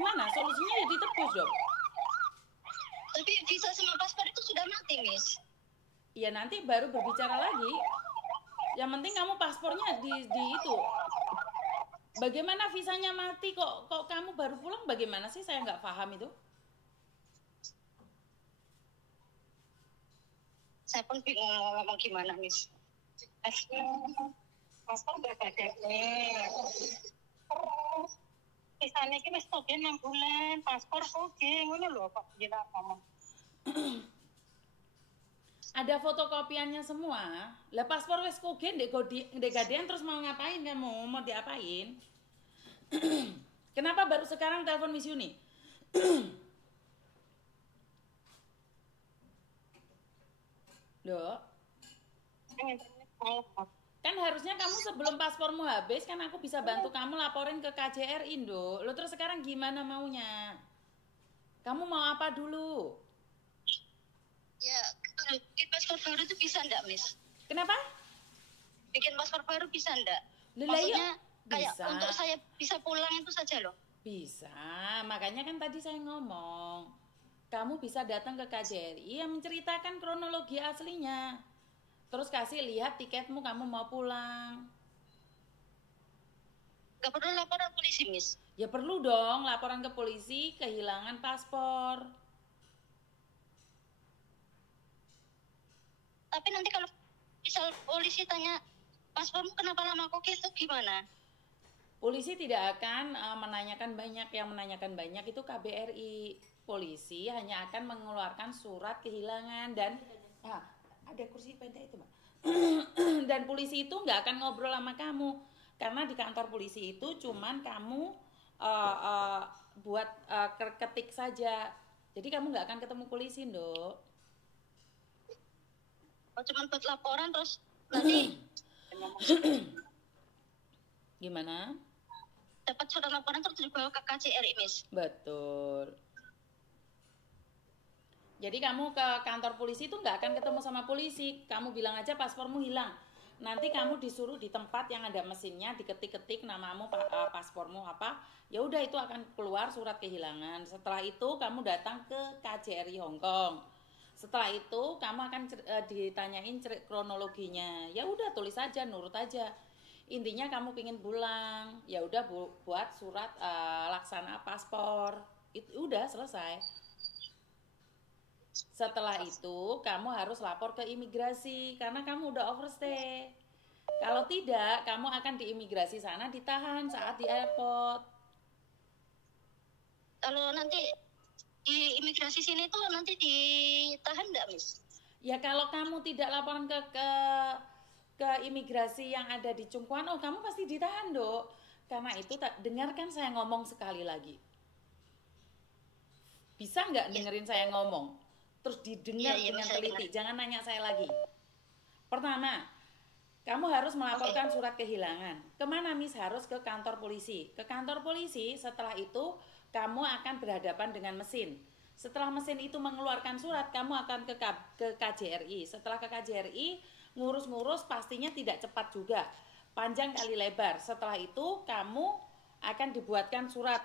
gimana? Solusinya ya ditebus dong. Tapi visa sama paspor itu sudah mati, Miss. Ya nanti baru berbicara lagi. Yang penting kamu paspornya di itu. Bagaimana visanya mati kok kamu baru pulang? Bagaimana sih? Saya nggak paham itu. Saya pun bingung ngomong gimana, Miss. Paspor udah ada nih. Visanya ini wis toge 6 bulan, paspor toge, ngono lho kok kita ngomong. Ada fotokopiannya semua. Lah paspor wis kogen ndek gadean terus mau ngapain kamu? Mau diapain? Kenapa baru sekarang telepon Miss Yuni? Loh, kan harusnya kamu sebelum paspormu habis kan aku bisa bantu kamu laporin ke KJRI, Nduk. Lo terus sekarang gimana maunya? Kamu mau apa dulu? Ya, bikin paspor baru itu bisa enggak, Miss? Kenapa? Bikin paspor baru bisa enggak? Maksudnya kayak bisa. untuk saya bisa pulang itu saja loh. Bisa, makanya kan tadi saya ngomong. Kamu bisa datang ke KJRI yang menceritakan kronologi aslinya. Terus kasih lihat tiketmu kamu mau pulang. Gak perlu laporan polisi, Miss? Ya perlu dong laporan ke polisi kehilangan paspor. Tapi nanti kalau misal polisi tanya paspormu kenapa lama kok gitu gimana? Polisi tidak akan menanyakan banyak, yang menanyakan banyak itu KBRI. Polisi hanya akan mengeluarkan surat kehilangan dan ada kursi pendek itu, Mbak. Dan polisi itu nggak akan ngobrol sama kamu karena di kantor polisi itu cuman kamu buat ketik saja. Jadi kamu nggak akan ketemu polisi, Nduk. Oh, cuman buat laporan terus nanti gimana? dapat surat laporan terus dibawa ke KJRI, Miss. Betul. Jadi kamu ke kantor polisi itu nggak akan ketemu sama polisi. Kamu bilang aja paspormu hilang. Nanti kamu disuruh di tempat yang ada mesinnya, diketik-ketik namamu, paspormu apa. Ya udah itu akan keluar surat kehilangan. Setelah itu kamu datang ke KJRI Hong Kong. Setelah itu kamu akan ditanyain kronologinya. Ya udah tulis aja, nurut aja. Intinya kamu pingin pulang. Ya udah buat surat laksana paspor. Itu udah selesai. Setelah itu kamu harus lapor ke imigrasi karena kamu udah overstay. Kalau tidak, kamu akan di imigrasi sana ditahan saat di airport. Kalau nanti di imigrasi sini tuh nanti ditahan enggak, Miss? Ya kalau kamu tidak laporan ke imigrasi yang ada di Cungkuan, kamu pasti ditahan, Dok. Karena itu dengarkan saya ngomong sekali lagi. Bisa nggak dengerin saya ngomong? Terus didengar dengan teliti, jangan nanya saya lagi. Pertama, kamu harus melaporkan surat kehilangan. Kemana, Miss? Harus ke kantor polisi. Ke kantor polisi, setelah itu kamu akan berhadapan dengan mesin. Setelah mesin itu mengeluarkan surat, kamu akan ke KJRI. Setelah ke KJRI, ngurus-ngurus pastinya tidak cepat juga. Panjang kali lebar. Setelah itu, kamu akan dibuatkan surat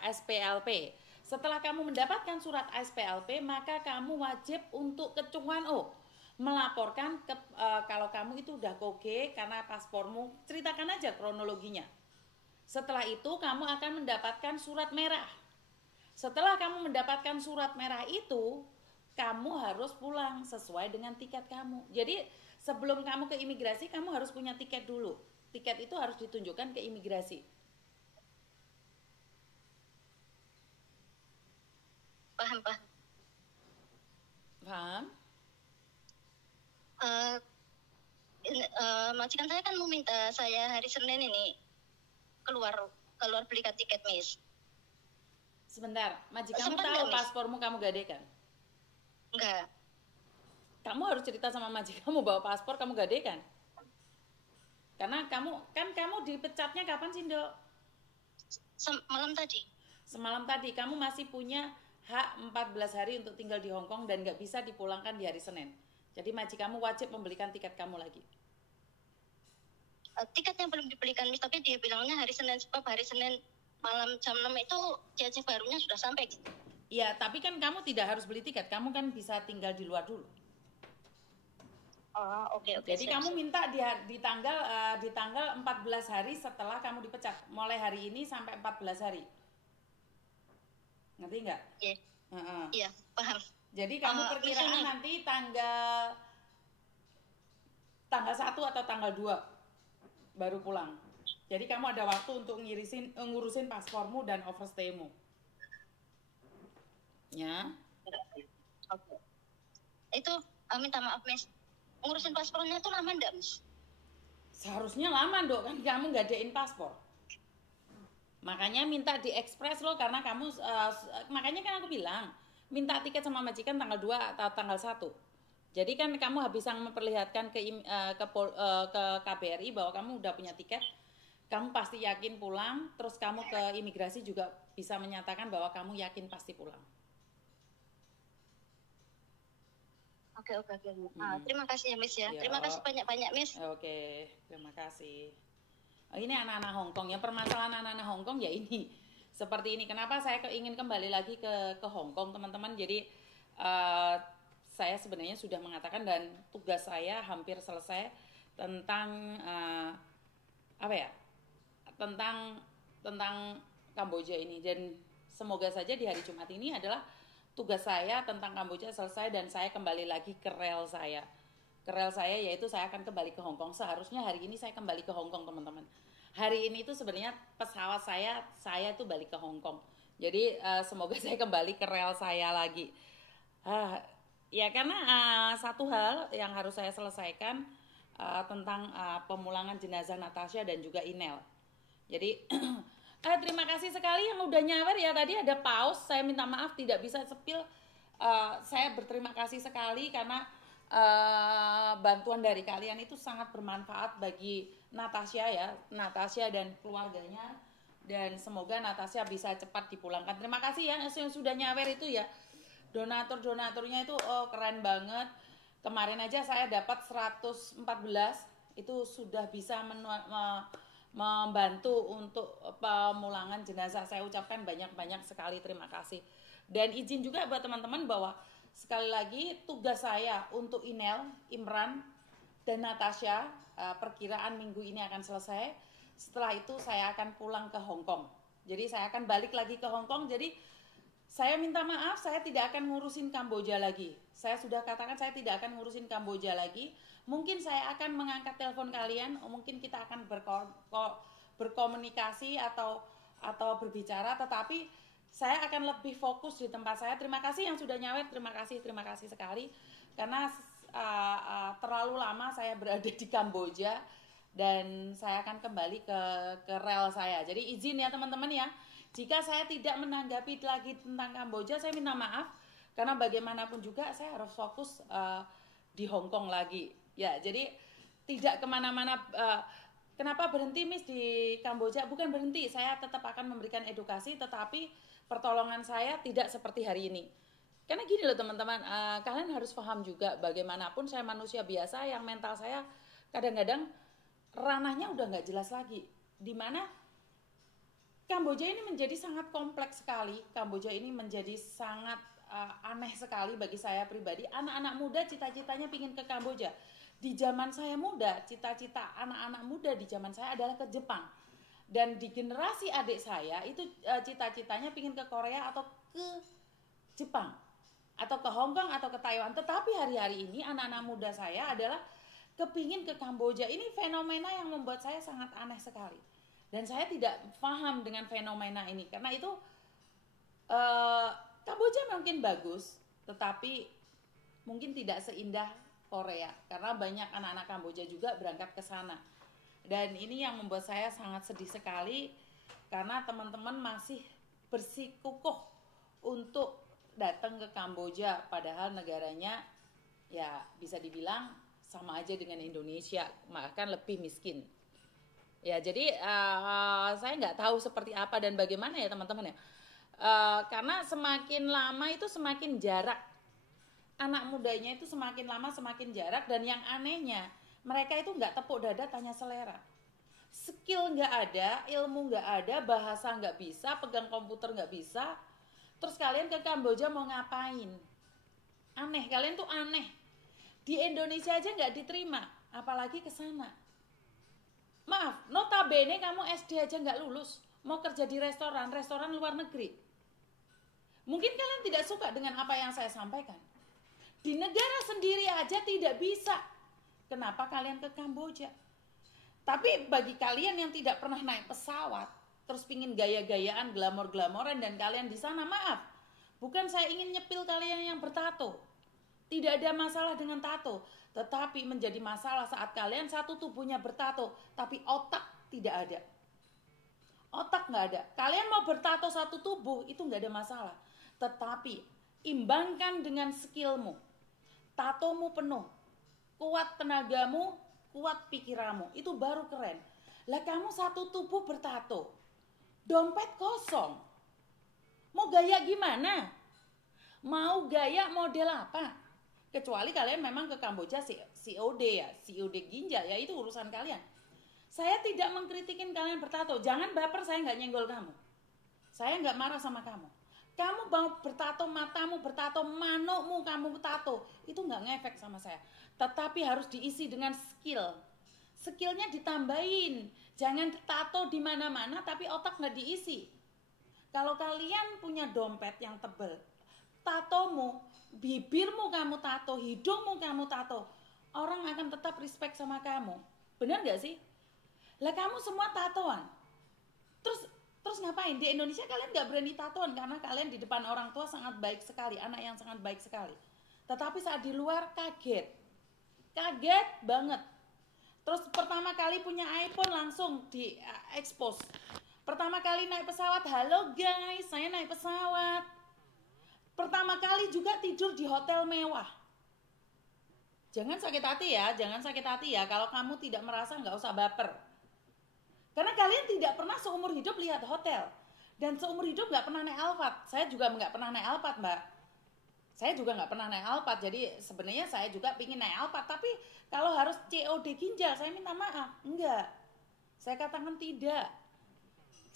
SPLP. Setelah kamu mendapatkan surat SPLP, maka kamu wajib untuk ke Cungkuan melaporkan kalau kamu itu udah oke karena paspormu. Ceritakan aja kronologinya. Setelah itu kamu akan mendapatkan surat merah. Setelah kamu mendapatkan surat merah itu, kamu harus pulang sesuai dengan tiket kamu. Jadi sebelum kamu ke imigrasi, kamu harus punya tiket dulu. Tiket itu harus ditunjukkan ke imigrasi. Paham. Paham? Majikan saya kan meminta saya hari Senin ini keluar belikan tiket, Miss. Sebentar, majikanmu tahu paspormu kamu gadekan? Enggak. Kamu harus cerita sama majikanmu bawa paspor kamu gadekan. Karena kamu dipecatnya kapan sih, Dok? Malam tadi. Semalam tadi, kamu masih punya hak 14 hari untuk tinggal di Hong Kong dan nggak bisa dipulangkan di hari Senin. Jadi majikanmu wajib membelikan tiket kamu lagi. Tiketnya belum dibelikan, Miss, tapi dia bilangnya hari Senin, sebab hari Senin malam jam 6 itu Aceh barunya sudah sampai gitu. Iya, tapi kan kamu tidak harus beli tiket, kamu kan bisa tinggal di luar dulu. Oh, oke. Jadi siap, kamu siap. minta di tanggal 14 hari setelah kamu dipecat, mulai hari ini sampai 14 hari. Ngerti nggak? Iya. Iya, paham. Jadi kamu perkiraan misalnya, nanti tanggal 1 atau tanggal 2 baru pulang. Jadi kamu ada waktu untuk ngurusin paspormu dan overstaymu. Ya. oke. Itu minta maaf, Miss. Ngurusin paspornya itu lama enggak, Miss? Seharusnya lama, Dok, kan kamu ngadain paspor. Makanya minta di ekspres loh, karena kamu makanya kan aku bilang minta tiket sama majikan tanggal 2 atau tanggal 1. Jadi kan kamu habis memperlihatkan ke KBRI bahwa kamu udah punya tiket. Kamu pasti yakin pulang, terus kamu ke imigrasi juga bisa menyatakan bahwa kamu yakin pasti pulang. Oke. Terima kasih ya, Miss ya. Terima kasih banyak-banyak, Miss. Oke, terima kasih. Oh, ini anak-anak Hongkong ya, permasalahan anak-anak Hongkong ya ini. Seperti ini. Kenapa saya ingin kembali lagi ke Hongkong, teman-teman? Jadi saya sebenarnya sudah mengatakan dan tugas saya hampir selesai tentang tentang Kamboja ini, dan semoga saja di hari Jumat ini adalah tugas saya tentang Kamboja selesai dan saya kembali lagi ke rel saya. Ke rel saya yaitu saya akan kembali ke Hongkong. Seharusnya hari ini saya kembali ke Hongkong, teman-teman. Hari ini itu sebenarnya pesawat saya itu balik ke Hongkong. Jadi semoga saya kembali ke rel saya lagi. Ya karena satu hal yang harus saya selesaikan tentang pemulangan jenazah Natasha dan juga Inel. Jadi terima kasih sekali yang udah nyawer ya. Tadi ada pause, saya minta maaf tidak bisa sepil. Saya berterima kasih sekali karena bantuan dari kalian itu sangat bermanfaat bagi Natasha ya, Natasha dan keluarganya, dan semoga Natasha bisa cepat dipulangkan. Terima kasih ya yang sudah nyawer itu ya. Donaturnya itu keren banget. Kemarin aja saya dapat 114, itu sudah bisa membantu untuk pemulangan jenazah. Saya ucapkan banyak-banyak sekali terima kasih. Dan izin juga buat teman-teman bahwa sekali lagi tugas saya untuk Inel, Imran, dan Natasha perkiraan minggu ini akan selesai. Setelah itu saya akan pulang ke Hongkong. Jadi saya akan balik lagi ke Hongkong. Jadi saya minta maaf, saya tidak akan ngurusin Kamboja lagi. Saya sudah katakan saya tidak akan ngurusin Kamboja lagi. Mungkin saya akan mengangkat telepon kalian, mungkin kita akan berkomunikasi atau berbicara, tetapi saya akan lebih fokus di tempat saya. Terima kasih yang sudah nyawer, terima kasih sekali. Karena terlalu lama saya berada di Kamboja dan saya akan kembali ke rel saya. Jadi izin ya teman-teman ya. Jika saya tidak menanggapi lagi tentang Kamboja, saya minta maaf. Karena bagaimanapun juga saya harus fokus di Hongkong lagi. Ya, jadi tidak kemana-mana. Kenapa berhenti, Miss, di Kamboja? Bukan berhenti, saya tetap akan memberikan edukasi, tetapi pertolongan saya tidak seperti hari ini. Karena gini loh teman-teman, kalian harus paham juga bagaimanapun saya manusia biasa yang mental saya kadang-kadang ranahnya udah nggak jelas lagi. Dimana Kamboja ini menjadi sangat kompleks sekali. Kamboja ini menjadi sangat aneh sekali bagi saya pribadi. Anak-anak muda cita-citanya pingin ke Kamboja. Di zaman saya muda, cita-cita anak-anak muda di zaman saya adalah ke Jepang. Dan di generasi adik saya itu cita-citanya pingin ke Korea atau ke Jepang. Atau ke Hong Kong atau ke Taiwan. Tetapi hari-hari ini anak-anak muda saya adalah kepingin ke Kamboja. Ini fenomena yang membuat saya sangat aneh sekali. Dan saya tidak paham dengan fenomena ini. Karena itu Kamboja mungkin bagus, tetapi mungkin tidak seindah Korea, karena banyak anak-anak Kamboja juga berangkat ke sana. Dan ini yang membuat saya sangat sedih sekali, karena teman-teman masih bersikukuh untuk datang ke Kamboja, padahal negaranya ya bisa dibilang sama aja dengan Indonesia, bahkan lebih miskin. Ya, jadi saya nggak tahu seperti apa dan bagaimana ya teman-teman ya. Karena semakin lama itu semakin jarak. Anak mudanya itu semakin lama semakin jarak, dan yang anehnya mereka itu nggak tepuk dada tanya selera. skill nggak ada, ilmu nggak ada, bahasa nggak bisa, pegang komputer nggak bisa, terus kalian ke Kamboja mau ngapain? Aneh, kalian tuh aneh. Di Indonesia aja nggak diterima, apalagi ke sana. Maaf, notabene kamu SD aja nggak lulus, mau kerja di restoran luar negeri. Mungkin kalian tidak suka dengan apa yang saya sampaikan. Di negara sendiri aja tidak bisa. Kenapa kalian ke Kamboja? Tapi bagi kalian yang tidak pernah naik pesawat, terus pingin gaya-gayaan, glamor-glamoran, dan kalian di sana, maaf, bukan saya ingin nyepil kalian yang bertato. Tidak ada masalah dengan tato, tetapi menjadi masalah saat kalian satu tubuhnya bertato, tapi otak tidak ada. Otak nggak ada. Kalian mau bertato satu tubuh, itu nggak ada masalah. Tetapi imbangkan dengan skillmu. Tatomu penuh, kuat tenagamu, kuat pikiranmu, itu baru keren. Lah kamu satu tubuh bertato, dompet kosong, mau gaya gimana? Mau gaya model apa? Kecuali kalian memang ke Kamboja COD ya, COD ginjal ya, itu urusan kalian. Saya tidak mengkritikin kalian bertato, jangan baper, saya nggak nyenggol kamu. Saya nggak marah sama kamu. Kamu mau bertato, matamu bertato, manukmu kamu bertato, itu nggak ngefek sama saya. Tetapi harus diisi dengan skill. Skillnya ditambahin. Jangan tato di mana-mana tapi otak nggak diisi. Kalau kalian punya dompet yang tebal, tatomu, bibirmu kamu tato, hidungmu kamu tato, orang akan tetap respect sama kamu. Benar nggak sih? Lah kamu semua tatoan. Terus ngapain? Di Indonesia kalian nggak berani tatoan karena kalian di depan orang tua sangat baik sekali, anak yang sangat baik sekali. Tetapi saat di luar kaget banget. Terus pertama kali punya iPhone langsung di expose. Pertama kali naik pesawat, halo guys, saya naik pesawat. Pertama kali juga tidur di hotel mewah. Jangan sakit hati ya, kalau kamu tidak merasa nggak usah baper. Karena kalian tidak pernah seumur hidup lihat hotel. Dan seumur hidup nggak pernah naik Alphard. Saya juga nggak pernah naik Alphard, Mbak. Saya juga nggak pernah naik Alphard, jadi sebenarnya saya juga pingin naik Alphard. Tapi kalau harus COD ginjal, saya minta maaf. Enggak, saya katakan tidak.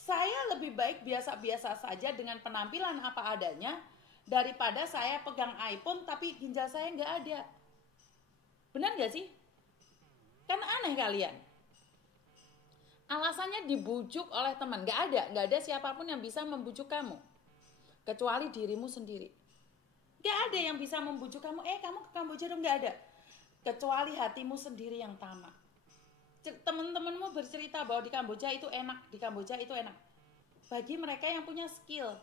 Saya lebih baik biasa-biasa saja dengan penampilan apa adanya, daripada saya pegang iPhone tapi ginjal saya nggak ada. Benar nggak sih? Kan aneh kalian. Alasannya dibujuk oleh teman. Nggak ada siapapun yang bisa membujuk kamu. Kecuali dirimu sendiri. Nggak ada yang bisa membujuk kamu, kamu ke Kamboja dong, nggak ada. Kecuali hatimu sendiri yang tamak. Teman-temanmu bercerita bahwa di Kamboja itu enak, bagi mereka yang punya skill.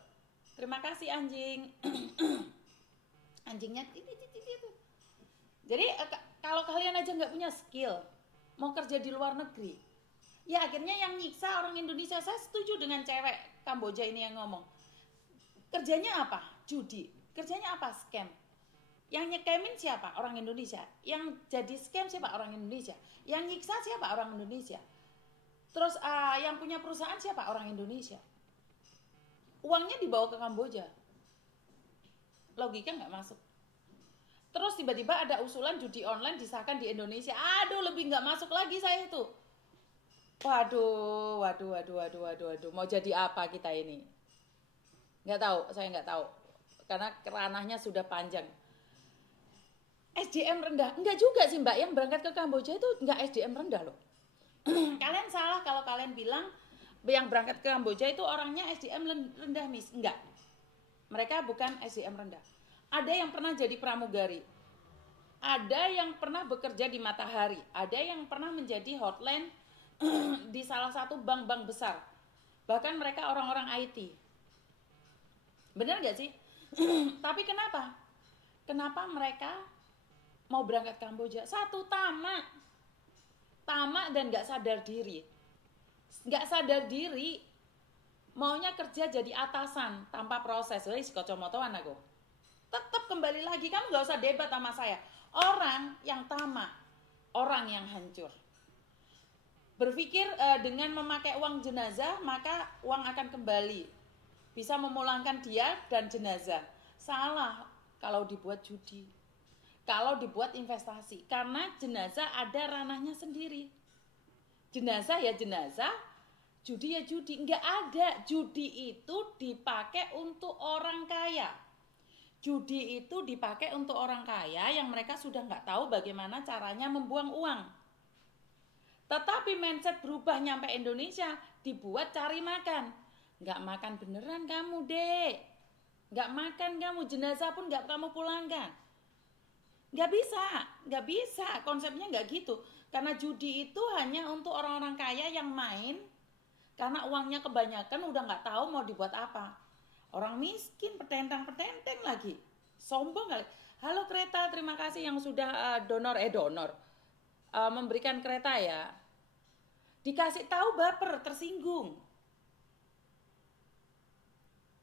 Terima kasih anjing. Anjingnya itu. Jadi kalau kalian aja nggak punya skill, mau kerja di luar negeri, ya akhirnya yang nyiksa orang Indonesia. Saya setuju dengan cewek Kamboja ini yang ngomong. Kerjanya apa? Judi. Kerjanya apa? Scam. Yang nyekemin siapa? Orang Indonesia. Yang jadi scam siapa? Orang Indonesia. Yang nyiksa siapa? Orang Indonesia. Terus yang punya perusahaan siapa? Orang Indonesia. Uangnya dibawa ke Kamboja. Logika nggak masuk. Terus tiba-tiba ada usulan judi online disahkan di Indonesia. Aduh, lebih nggak masuk lagi saya itu. Waduh. Mau jadi apa kita ini? Saya nggak tahu. Karena ranahnya sudah panjang. SDM rendah. Enggak juga sih Mbak, yang berangkat ke Kamboja itu enggak SDM rendah loh. Kalian salah kalau kalian bilang yang berangkat ke Kamboja itu orangnya SDM rendah, Miss. Enggak. Mereka bukan SDM rendah. Ada yang pernah jadi pramugari. Ada yang pernah bekerja di Matahari. Ada yang pernah menjadi hotline di salah satu bank-bank besar. Bahkan mereka orang-orang IT. Benar gak sih? Tapi kenapa? Kenapa mereka mau berangkat Kamboja? Satu, tamak dan gak sadar diri. Maunya kerja jadi atasan tanpa proses. Wih, kocomotoan aku. Tetap kembali lagi, kamu gak usah debat sama saya. Orang yang tamak, orang yang hancur. Berpikir dengan memakai uang jenazah, maka uang akan kembali. Bisa memulangkan dia dan jenazah. Salah kalau dibuat judi. Kalau dibuat investasi. Karena jenazah ada ranahnya sendiri. Jenazah ya jenazah, judi ya judi. Nggak ada. Judi itu dipakai untuk orang kaya. Judi itu dipakai untuk orang kaya yang mereka sudah nggak tahu bagaimana caranya membuang uang. Tetapi mindset berubah nyampe Indonesia, dibuat cari makan. Nggak makan beneran kamu, Dek. Nggak makan kamu, jenazah pun nggak kamu pulangkan. Nggak bisa, konsepnya nggak gitu. Karena judi itu hanya untuk orang-orang kaya yang main, karena uangnya kebanyakan udah nggak tahu mau dibuat apa. Orang miskin petentang-petenteng lagi, sombong kali. Halo kereta, terima kasih yang sudah memberikan kereta ya. Dikasih tahu baper, tersinggung.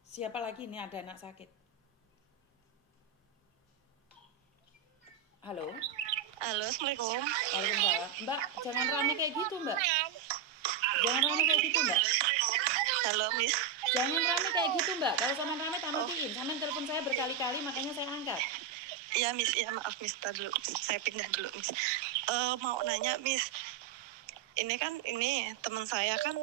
Siapa lagi nih, ada anak sakit? Halo. Halo, Assalamualaikum. Waalaikumsalam. Mbak, jangan rame kayak gitu, Mbak. Jangan rame kayak gitu, Mbak. Halo, Miss. Jangan rame kayak gitu, Mbak. Kalau sama rame, matiin. Sama telepon saya berkali-kali, makanya saya angkat. Iya, Miss. Ya, maaf, Miss. Tar dulu. Saya pindah dulu, Miss. Mau nanya, Miss. Ini teman saya kan